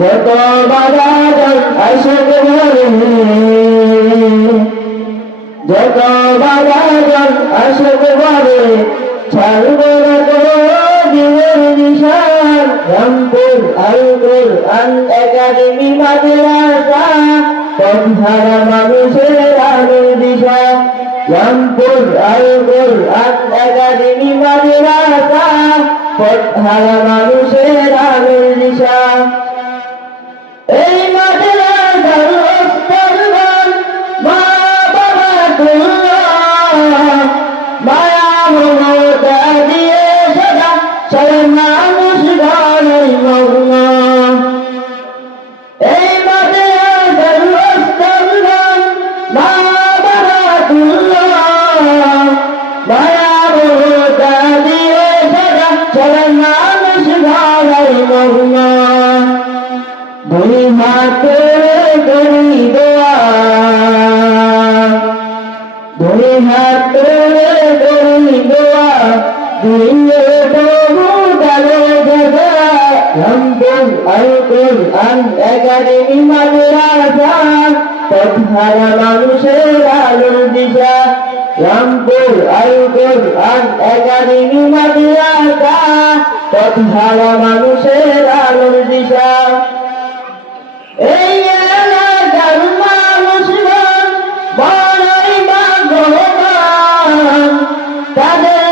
যত বাজার আসক যত বাজার আসক ঘরে, ছাড়ব না জীবন নিশান। রংপুর আলগুর আন একাডেমি মাদ্রাসা পথহারা মানুষের আলোর দিশা। রংপুর আলগুর আন একাডেমি মাদ্রাসা পথহারা মানুষের আলোর দিশা। দুই হাতে করি দোয়া দুই হাতে করি দোয়া দিলে প্রভু গালে দেখা রমপুর আলকুল আন একাডেমি মাদ্রাসা পথহারা মানুষের আলোর দিশা। রামপুর আলকুল আন একাডেমি মাদ্রাসা পথহারা মানুষের আলোর দিশা। এই এলাকার তাদের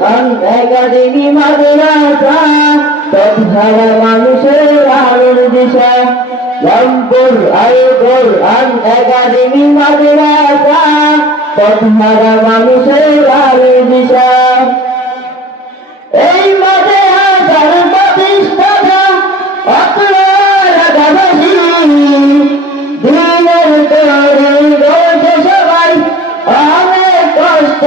কোরআন একাডেমি মাদ্রাসা তৎসারা মানুষের আলোর দিশা রামপুর আয়োগর আন একাডেমি মাদ্রাসা তৎসারা মানুষের আলোর দিশা। এই মাঠে হাজার প্রতিষ্ঠাতা অপরাধী দিনের তরে রয়েছে সবাই, অনেক কষ্ট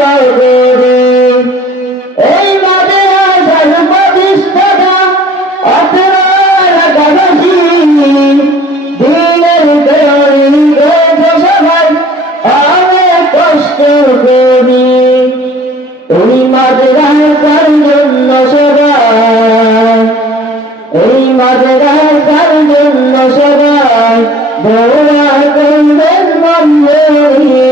কষ্ট করে এই মাদ্রাসার জন্য সবাই এই মাদ্রাসার জন্য সবাই দোয়া করবেন মন্দিরি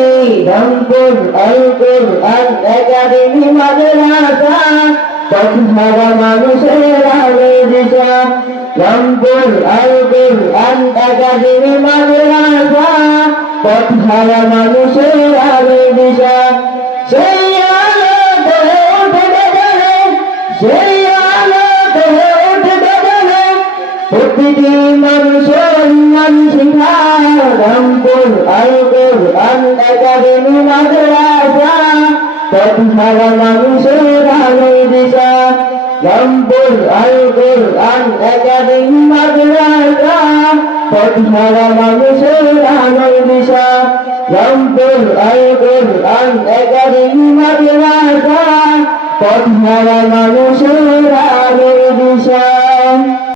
রংপুর আলকুর আল একাডেমি মাদ্রাসা পথহারা মানুষের আলো দিশা। রংপুর আলকুর আল একাডেমি মাদ্রাসা পথহারা মানুষের আলো দিশা। সেই আলো ধরে উঠবে গেলে, সেই আলো ধরে উঠবে গেলে, প্রতিটি মানুষের মান শিখা রংপুর আলকুর আল একাডেমি মাদ্রাসা। পথহারা মানুষের আলো দিশা। রংপুর আলকুর আল একাডেমি মাদ্রাসা। পথহারা মানুষের আলো দিশা রংপুর আল একাডেমি মাদ্রাসা পথহারা মানুষের আলো দিশা।